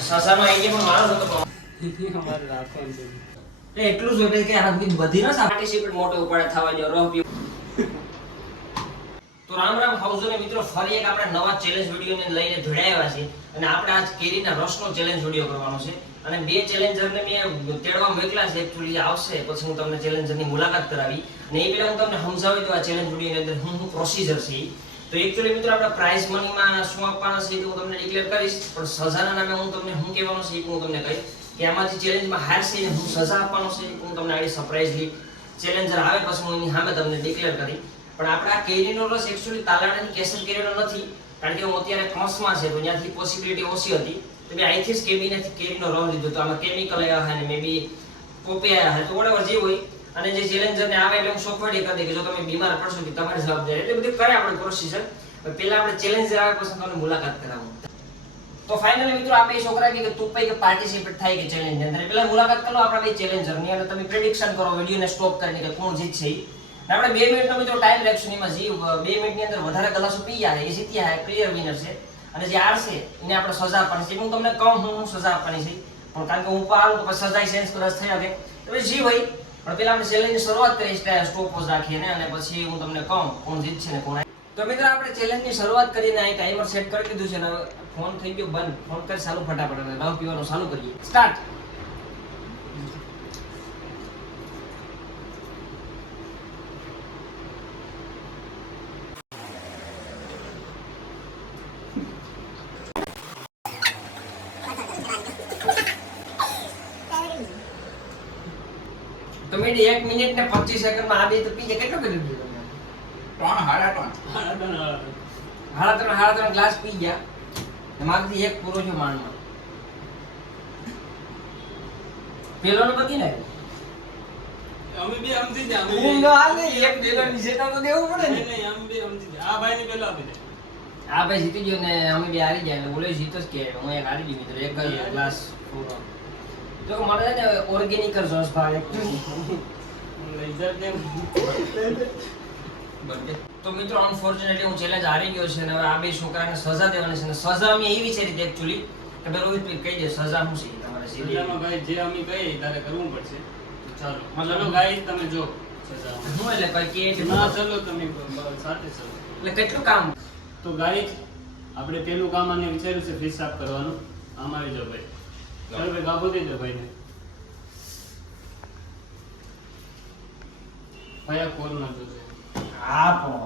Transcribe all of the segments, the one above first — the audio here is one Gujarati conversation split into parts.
સસાનો આઈડિયા પણ મારો હતો અમારે રાખવાનું છે. એટલું જ હોય કે આ બધી ના પાર્ટિસિપેટ મોટો ઉપાડે થવા જો રોહ પીવો. તો રામ રામ હાઉસને મિત્રો, ફરી એક આપણે નવા ચેલેન્જ વિડિયોને લઈને જોડાયા છે અને આપણે આજ કેરીના રસનો ચેલેન્જ વિડિયો કરવાનો છે અને બે ચેલેન્જરને મેં તેડવા મોકલા છે. એક્ચ્યુઅલી આવશે પછી હું તમને ચેલેન્જરની મુલાકાત કરાવી અને એ પહેલા હું તમને સમજાવી દઉં આ ચેલેન્જ વિડિયોની અંદર હું પ્રોસિજર છે. તો એકચ્યુઅલી મિત્રો આપણે પ્રાઇઝ મનીમાં શું આપવાના છે એ હું તમને ડિક્લેર કરીશ, પણ સજાના નામે હું તમને શું કહેવાનું છે એ હું તમને કહીશ કે આમાં જે ચેલેન્જમાં હારશે એને હું સજા આપવાનો છે હું તમને આડી સરપ્રાઈઝલી ચેલેન્જર આવે પછી હું એની સામે તમને ડિક્લેર કરી. પણ આપણે આ કેરીનો રસ એકચ્યુઅલી તાલાડાની કેસર કેરીનો નથી, કારણ કે હું અત્યારે કૌંસમાં છે તો ત્યાંથી પોસિબિલિટી ઓછી હતી તો મેં અહીંથી જ કેબીનેથી કેરીનો રસ લીધો. તો આમાં કેમિકલ આવ્યા હોય ને મે બી કોપી આવ્યા હોય તો વડેવર જે હોય, અને જે ચેલેન્જરને આવે એટલે હું સોફ્ટવેર કરી દે કે જો તમે બીમાર પડશો કે તમારી જવાબદારી, એટલે બધું કરે આપણે પ્રોસિજર. પહેલા આપણે ચેલેન્જર આવે પછી તમને મુલાકાત કરાવું. તો ફાઇનલી મિત્રો આપણે છોકરા કે તું પઈ કે પાર્ટિસિપેટ થાય કે ચેલેન્જ અંદર પહેલા મુલાકાત કરો આપણા બે ચેલેન્જરની અને તમે પ્રેડિક્શન કરો વિડિયોને સ્ટોપ કરીને કે કોણ જીતશે. આપણે 2 મિનિટનો મિત્રો ટાઈમ રાખશું. એમાં જે 2 મિનિટની અંદર વધારે ગ્લાસો પી જાય એ જીત્યા છે, ક્લિયર વિનર છે. અને જે હારશે એને આપણે સજા આપવાની છે. હું તમને કહું હું સજા આપવાની છે, પણ કારણ કે હું પાડું તો પછી સજા સેન્સ કરસ થઈ શકે તો જી ભાઈ. પણ પહેલા આપણે ચેલેન્જની શરૂઆત કરીએ સ્ટોપ પોઝ રાખીને અને પછી હું તમને કહું કોણ જીતશે ને કોણ. તો મિત્રો આપણે ચેલેન્જની શરૂઆત કરીને આ ટાઈમર સેટ કરી દીધું છે ને હવે ફોન થઈ ગયો બંધ. ફોન કરી ચાલુ ફટાફટ અને રવ પીવાનું ચાલુ કરીએ. સ્ટાર્ટ. તમે 1 મિનિટ ને 25 સેકન્ડમાં આ બે તો પી જાય. કેટલો કરી દીધો તમે? 3 ગ્લાસ પી ગયા. એમાંથી એક પૂરો છે માંડમાં. પેલો નો પતી ને અમે બે સમજી જા. હું નો હાલે એક પેલો નીચે તો દેવું પડે ને. નહીં અમે બે સમજી જા. આ ભાઈને પેલો આપી દે. આ ભાઈ જીતી ગયો ને અમે બે હારી ગયા. એટલે બોલે જીતો જ કે હું એક હારી ગયો મિત્રો. એક ગ્લાસ પૂરો. જો મને છે ને ઓર્ગેનિક જોશ ભાવે. લઈ જા કેમ? તો મિત્રો અનફોર્ચ્યુનેટલી હું ચેલેન્જ હારી ગયો છે અને હવે આ બે છોકરાને સજા દેવાની છે. અને સજા અમે એવી છે રીતે એકચ્યુઅલી કે બે રોહિત કહી દે સજા શું છે તમારે સીધી. સજામાં ભાઈ જે અમે કહીએ તારે કરવું પડશે. ચાલો ચલો ગાઈસ તમે જો સજા. હું એટલે કઈ કે ના ચલો તમે સાથે ચલો. એટલે કેટલું કામ. તો ગાઈસ આપણે પેલું કામ આને વિચાર્યું છે ફ્રીજ સાફ કરવાનું. આમાં આવી જાઓ ભાઈ. ચાલો ભાઈ ગાભો દઈ દો ભાઈને. ભાઈ કોલ ના જોશે. હા પણ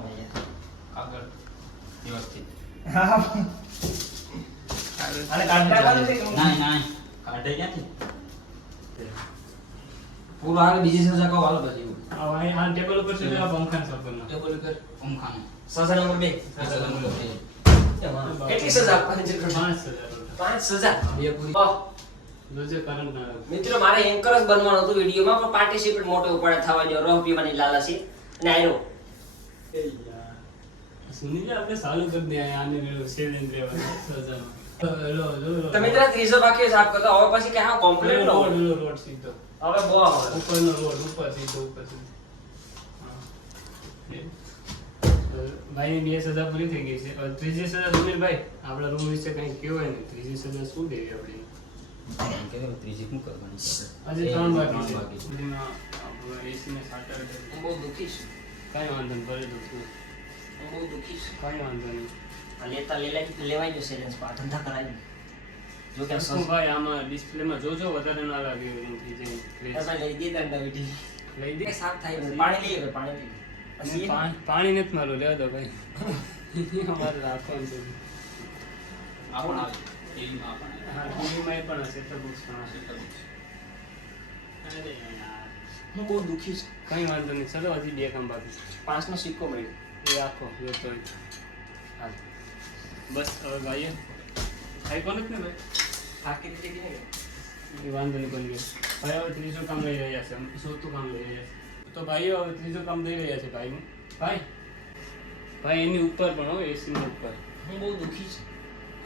આગળ વ્યવસ્થિત. હા અરે કાંટા કાઢે છે ના કાઢે ક્યાંથી? પૂરો આગળ બીજી સજા કહો હાલો પછી. આ ભાઈ આ ટેબલ ઉપર છે આ પંખાને સાફ કરવાનો. ટેબલ ઉપર પંખાને. સજા નંબર 2. સજા નંબર 2. કેટલી સજા આપવાની છે? 5 સજા. 5 સજા. બે પૂરી. જોજે કરંટ ના આવે. મિત્રો મારે એન્કર જ બનવાનું હતું વિડિયોમાં, પણ પાર્ટિસિપેટ મોટો ઉપાડે થવા જો રોહ પીવાની લાલા છે અને આયરો. એ યાર સુનીલ આપણે ચાલુ કરી દે આને મેળો ચેલેન્જ લેવાનો સજામાં. લો તો મિત્રો ત્રીજો બાકી સાફ કરતો હવે પછી કે હા કોમ્પ્લીટ નો રોડ સીધો. હવે બહુ આવે. ઉપરનો રોડ ઉપર સીધો ઉપર સીધો. હા. ભાઈની બે સજા પૂરી થઈ ગઈ છે. હવે ત્રીજી સજા સુનિલભાઈ આપણા રૂમ વિશે કંઈ કહેવાય ને. ત્રીજી સજા શું દેવી આપણે? ત્રીજી શું કરવાની છે? આજે 3 બાકી છે. એમાં આપણે એસીને સાટર દે. હું બહુ દુખી છું. કાંઈ વાંધો નહીં ભરે દઉં છું. હું બહુ દુખી છું. કાંઈ વાંધો નહીં. આ લેવાઈ ગયો ચેલેન્જ પર ધંધા કરાવી. જો કે શું ભાઈ આમાં ડિસ્પ્લેમાં જોજો વધારે ના લાગે એમ થઈ જાય. સસા લઈ દે દંડા વિટી. લઈ દે. સાફ થાય છે. પાણી લઈએ પાણી લઈએ. પછી પાણી નથી મારું લેવા દો ભાઈ. અમારે રાખવાનું છે. આપણ આવે ટીવીમાં આપણે હા ટીવીમાં પણ હશે તો બુક્સ પણ હશે તો બુક્સ. અરે યાર હું બહુ દુખી છું. કંઈ વાંધો નહીં. ચલો હજી 2 કામ બાકી છે. 5 નો સિક્કો મળ્યો. એ આખો જોતો હોય. હાલ બસ હવે ગાઈએ. ખાઈ કોણ જ ને ભાઈ? થાકી દીધી કે નહીં? એ વાંધો નહીં બની ગયો. ભાઈ હવે ત્રીજું કામ લઈ રહ્યા છે. ચોથું કામ લઈ રહ્યા છે. તો ભાઈઓ હવે ત્રીજું કામ લઈ રહ્યા છે ભાઈનું. ભાઈ એની ઉપર પણ હો એસીની ઉપર. હું બહુ દુખી છું.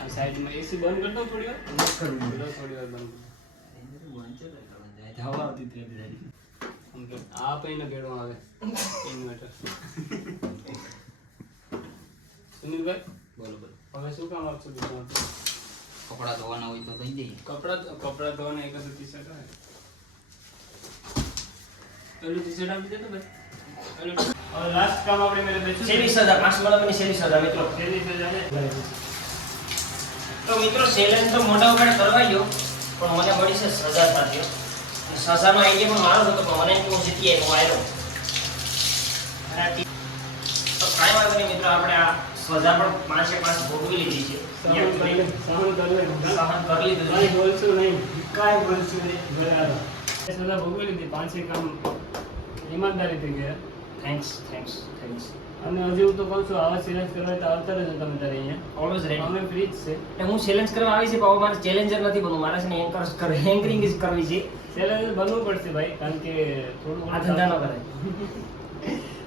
આ સાઈડમાં એસી બંધ કરી દો થોડી વાર. થોડી વાર બંધ. હવા આવતી હતી એટલે. આ પૈને ભેળવા આવે ઇન્વર્ટર. સુનિલભાઈ બોલો બોલો. હવે શું કામ આપશો બીજું? કપડાં ધોવાના હોય તો દઈ દઈએ. કપડાં ધોવાના એક જ ટી-શર્ટ હોય. પેલું ટી-શર્ટ આપી દેતો ભાઈ. હવે લાસ્ટ કામ આપણે મેરે બેઠું શેરી સજા 5 ગણપની શેરી સજા મિત્રો. તેની સજા છે. તો મિત્રો ચેલેન્જ તો મોટા ઉપર કરવા ગયો પણ મને મળી છે સજા સાથે. સજાનો આઈડિયા પણ મારો હતો પણ મને એમ કે હું જીતી આવ્યો, હું આવ્યો. અને આ તો કાંઈ વાંધો નહીં મિત્રો, આપણે આ સજા પણ 5 ભોગવી લીધી છે. સહન કરી લે. સહન કરી લીધું કાંઈ છે. બોલશું નહીં. કાંઈ બોલશું નહીં. બરાબર. એ સજા ભોગવી લીધી. 5 કામ ઈમાનદારીથી ગયા. થેન્ક્સ. અને હજી હું તો કહું છું, આવા ચેલેન્જ કરવા હોય તો આવતા રહેજો તમે તારે અહીંયા. Always ready. અમે ફ્રી જ છે. એટલે હું ચેલેન્જ કરવા આવી છે પણ હવે મારે ચેલેન્જર નથી બનવું, મારે છે ને એન્કરિંગ જ કરવી છે. ચેલેન્જ બનવું પડશે ભાઈ, કારણ કે થોડું આ ધંધા ન કરાય.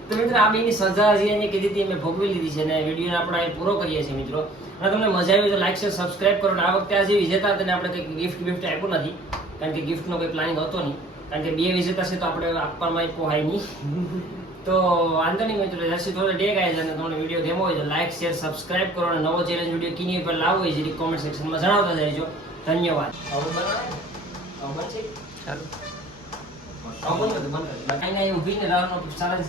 તો મિત્રો આ બેની સજા હજી એને કીધી હતી અમે ભોગવી લીધી છે અને વિડીયો આપણે અહીં પૂરો કરીએ છીએ મિત્રો. અને તમને મજા આવી તો લાઈક શેર સબસ્ક્રાઇબ કરો. અને આ વખતે આ જે વિજેતા હતા તેને આપણે કંઈક ગિફ્ટ આપ્યું નથી, કારણ કે ગિફ્ટનો કોઈ પ્લાનિંગ હતો નહીં, કારણ કે 2 વિજેતા છે તો આપણે આપવામાં પોહાય નહીં. તો વાંધો નહીં મિત્રો, જશે થોડો ડે ગાય અને તમને વિડીયો ગેમો હોય તો લાઈક શેર સબસ્ક્રાઇબ કરો અને નવો ચેલેન્જ વિડીયો કિની ઉપર લાવવો હોય જે કોમેન્ટ સેક્શનમાં જણાવતા જજો. ધન્યવાદ. આવું બનશે ચાલો. આવું બંધ કરી દો. બાકી અહીંયા ઊભીને રહેવાનો સારા